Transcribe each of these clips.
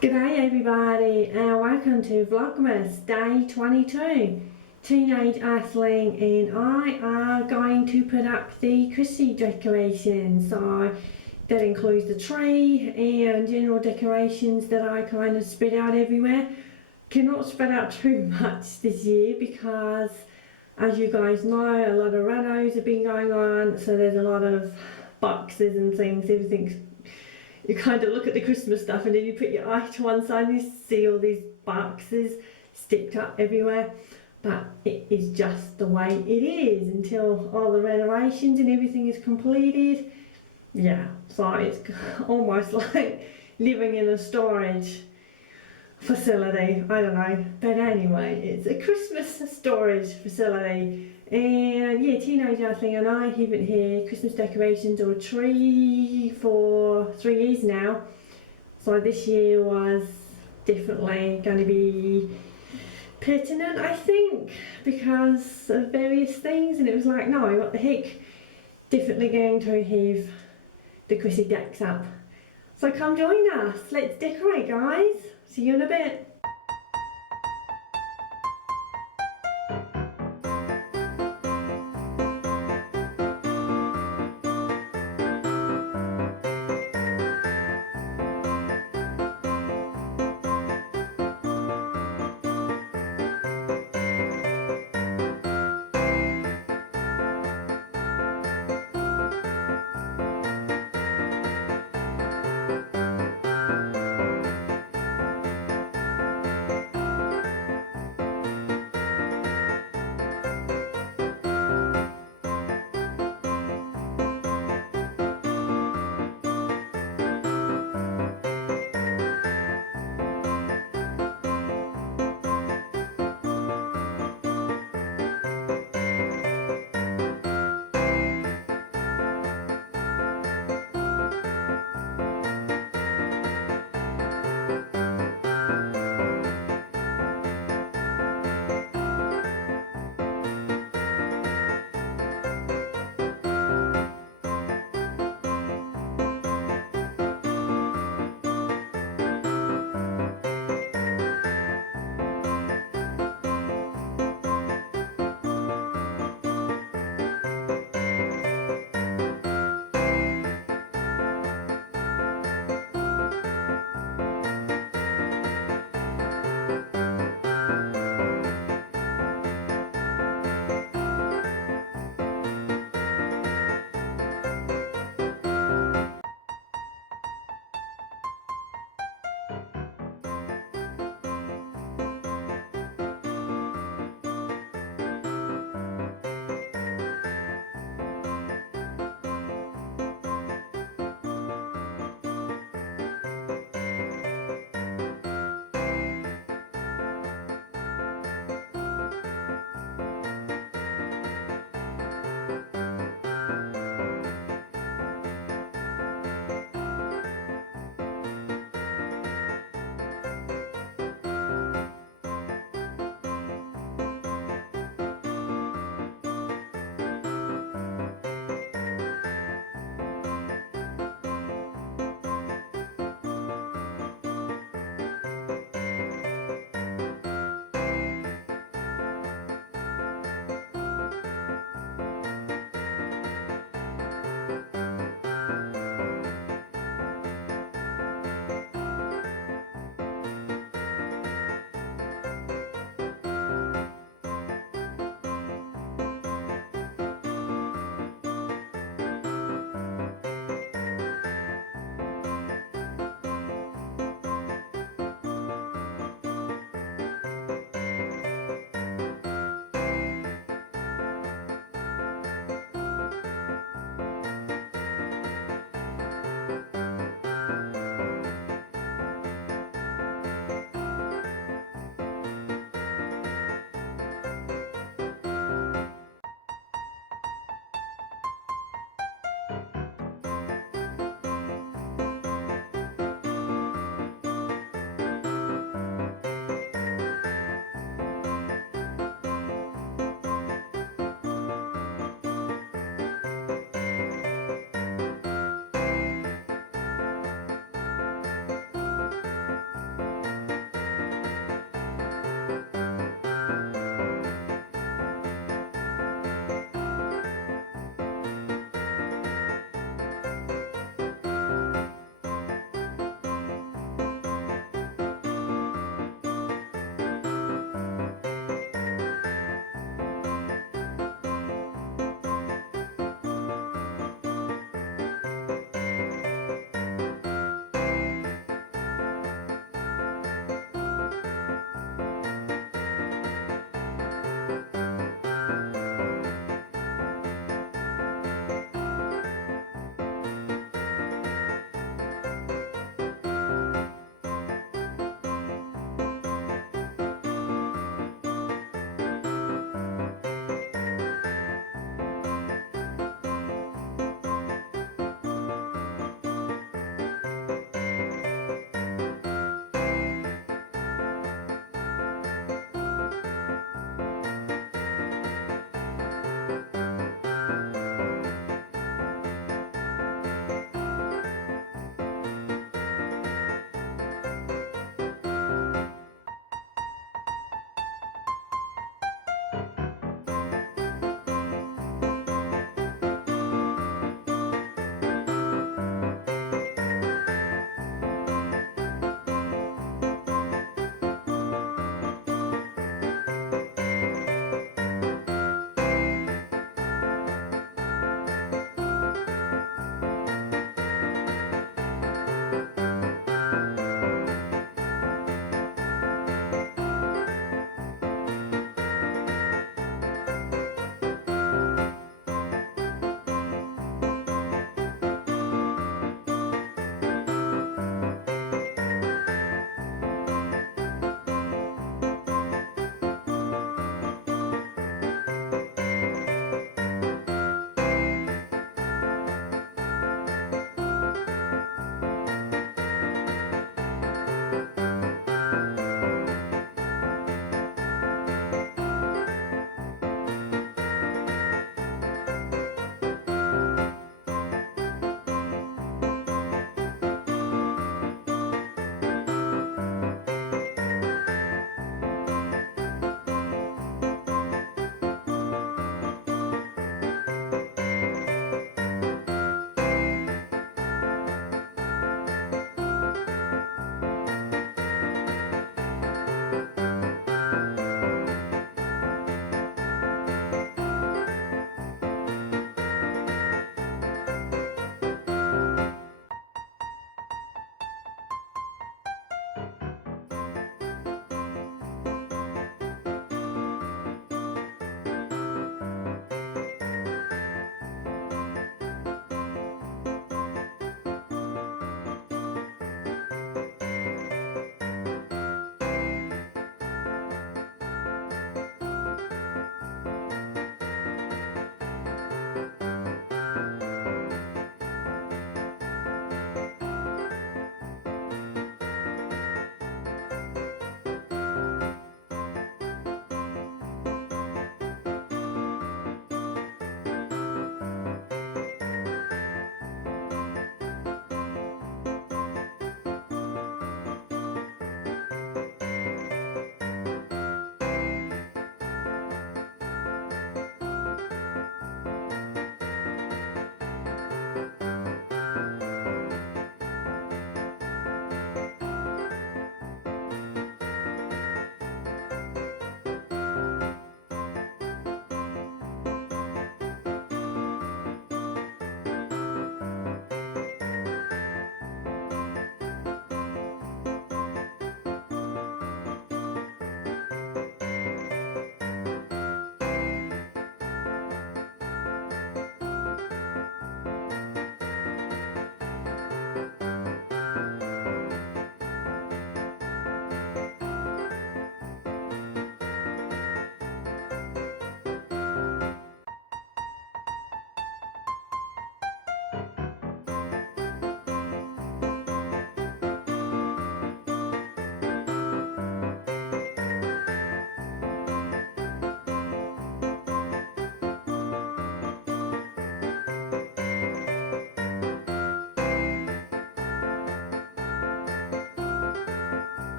G'day everybody and welcome to Vlogmas Day 22. Teenage Earthling and I are going to put up the Christmas decorations. So that includes the tree and general decorations that I kind of spread out everywhere. Cannot spread out too much this year because, as you guys know, a lot of renos have been going on, so there's a lot of boxes and things, everything's. You kind of look at the Christmas stuff and then you put your eye to one side and you see all these boxes sticked up everywhere. But it is just the way it is until all the renovations and everything is completed. Yeah, so it's almost like living in a storage facility. I don't know. But anyway, it's a Christmas storage facility. And yeah, Teenage Earthling and I haven't had Christmas decorations or a tree for 3 years now. So this year was definitely going to be pertinent, I think, because of various things. And it was like, no, what the heck, definitely going to have the Chrissy decks up. So come join us. Let's decorate, guys. See you in a bit.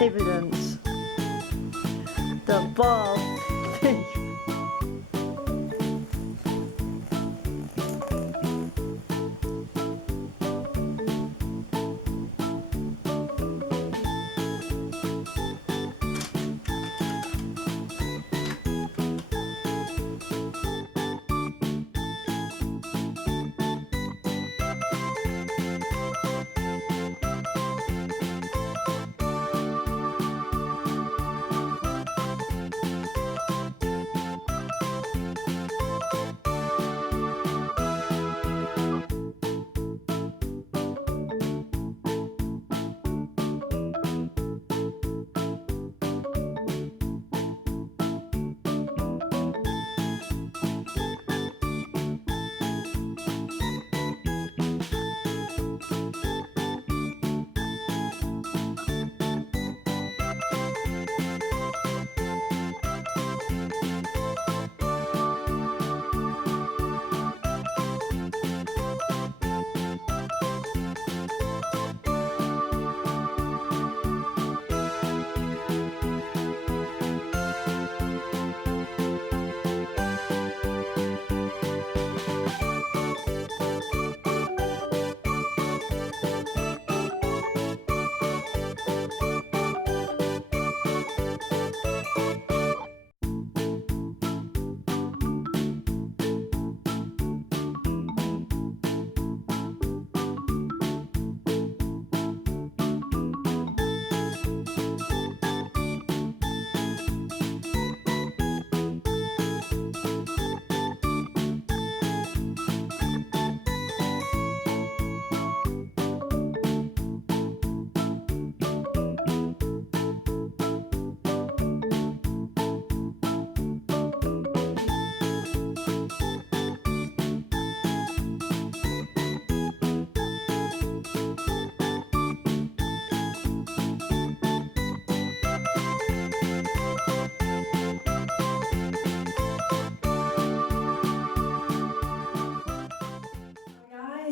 evidence. The Bob thief.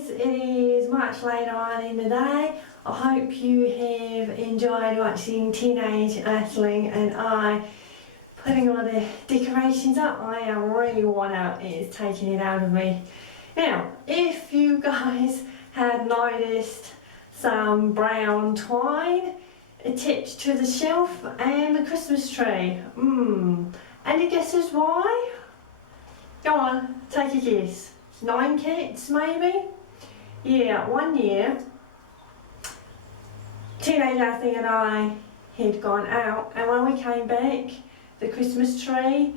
It is much later on in the day. I hope you have enjoyed watching Teenage Earthling and I putting all the decorations up. I am really worn out, it is taking it out of me. Now, if you guys had noticed some brown twine attached to the shelf and the Christmas tree, any guesses why? Go on, take a guess. 9 kids maybe? Yeah, one year, Teenage Earthling and I had gone out, and when we came back, the Christmas tree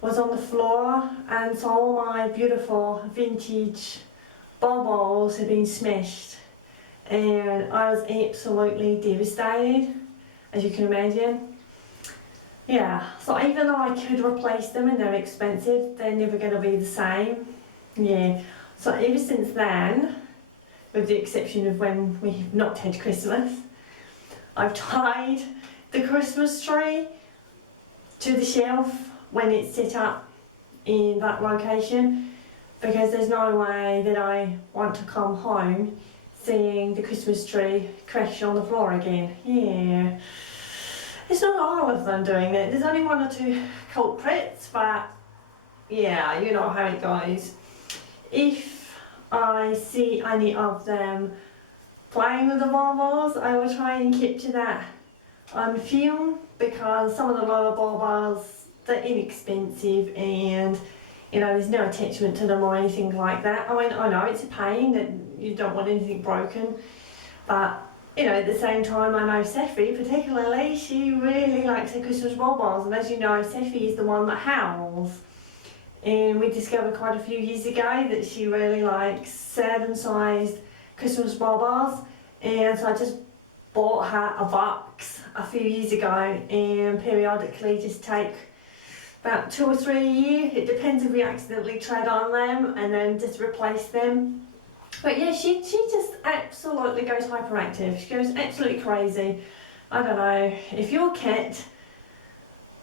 was on the floor, and so all my beautiful vintage baubles had been smashed, and I was absolutely devastated, as you can imagine. Yeah, so even though I could replace them and they're expensive, they're never going to be the same. Yeah, so ever since then, with the exception of when we've not had Christmas, I've tied the Christmas tree to the shelf when it's set up in that location, because there's no way that I want to come home seeing the Christmas tree crash on the floor again. Yeah, it's not all of them doing that. There's only 1 or 2 culprits, but yeah, you know how it goes. If I see any of them playing with the baubles, I will try and capture that on film, because some of the lower baubles, they're inexpensive and you know there's no attachment to them or anything like that. I mean, I know it's a pain that you don't want anything broken, but you know, at the same time, I know Safi particularly, she really likes her Christmas baubles, and as you know, Safi is the one that howls. And we discovered quite a few years ago that she really likes certain sized Christmas baubles, and so I just bought her a box a few years ago and periodically just take about 2 or 3 a year. It depends if we accidentally tread on them, and then just replace them. But yeah, she just absolutely goes hyperactive. She goes absolutely crazy. I don't know, if your cat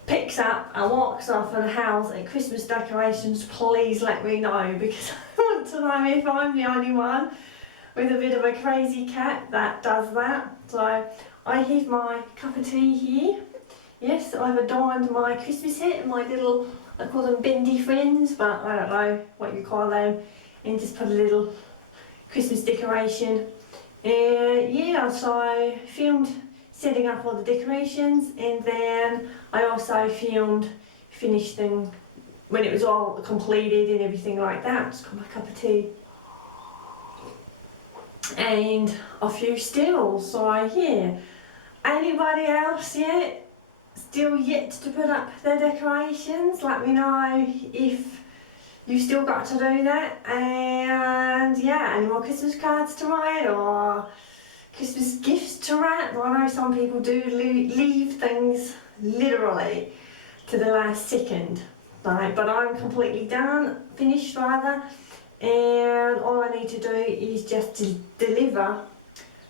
picks up and walks off and howls at Christmas decorations, please let me know, because I want to know if I'm the only one. with a bit of a crazy cat that does that. So I have my cup of tea here. Yes, I've adorned my Christmas hat and my little, I call them bendy friends, but I don't know what you call them, and just put a little Christmas decoration. And yeah, so I filmed setting up all the decorations, and then I also filmed finishing when it was all completed and everything like that. Just got my cup of tea and a few stills. So yeah, anybody else yet still yet to put up their decorations? Let me know if you still got to do that. And yeah, any more Christmas cards to write or Christmas gifts to wrap? I know some people do leave things literally to the last second, right? But I'm completely done, finished rather, and all I need to do is just to deliver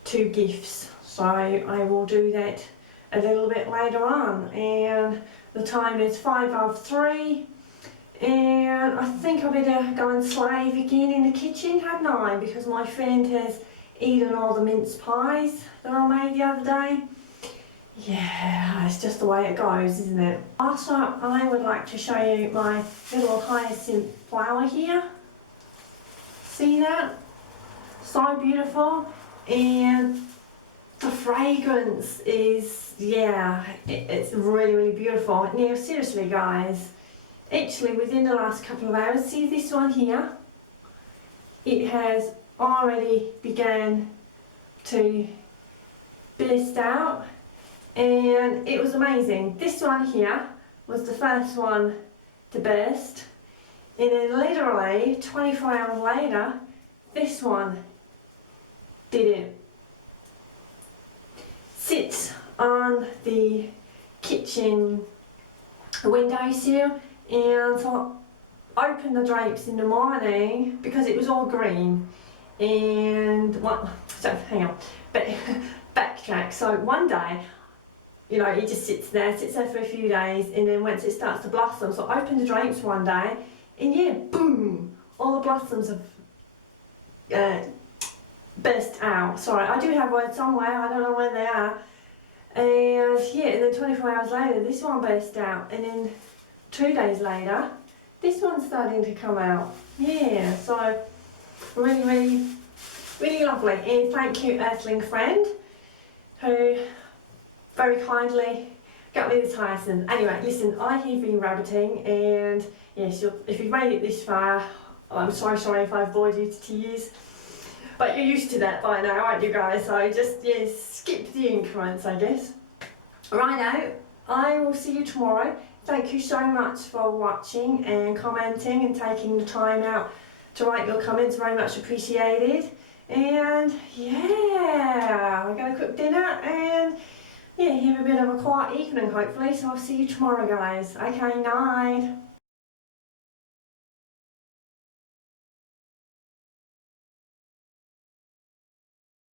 2 gifts. So I will do that a little bit later on, and the time is 3:05, and I think I better go and slave again in the kitchen, hadn't I? Because my friend has eaten all the mince pies that I made the other day. Yeah, it's just the way it goes, isn't it? Also, I would like to show you my little hyacinth flower here. See that? So beautiful, and the fragrance is, yeah, it's really, really beautiful. Now, seriously guys, actually within the last couple of hours, see this one here? It has already began to burst out, and it was amazing. This one here was the first one to burst, and then literally 24 hours later, this one did it. Sits on the kitchen windowsill, and so I opened the drapes in the morning because it was all green. And what? So hang on, but backtrack. So one day, you know, it just sits there for a few days, and then once it starts to blossom, so I opened the drapes one day, and yeah, boom, all the blossoms have burst out. Sorry, I do have words somewhere, I don't know where they are. And yeah, and then 24 hours later, this one burst out, and then 2 days later, this one's starting to come out. Yeah, so really, really, really lovely. And thank you, Earthling friend, who very kindly got me this hyacinth. Anyway, listen, I have been rabbiting, and yes, if you've made it this far, I'm so sorry if I've bored you to tears. But you're used to that by now, aren't you guys? So just, yes, skip the increments, I guess. Righto, I will see you tomorrow. Thank you so much for watching and commenting and taking the time out to write your comments. Very much appreciated. And yeah, we're going to cook dinner and yeah, have a bit of a quiet evening hopefully. So I'll see you tomorrow, guys. Okay, night.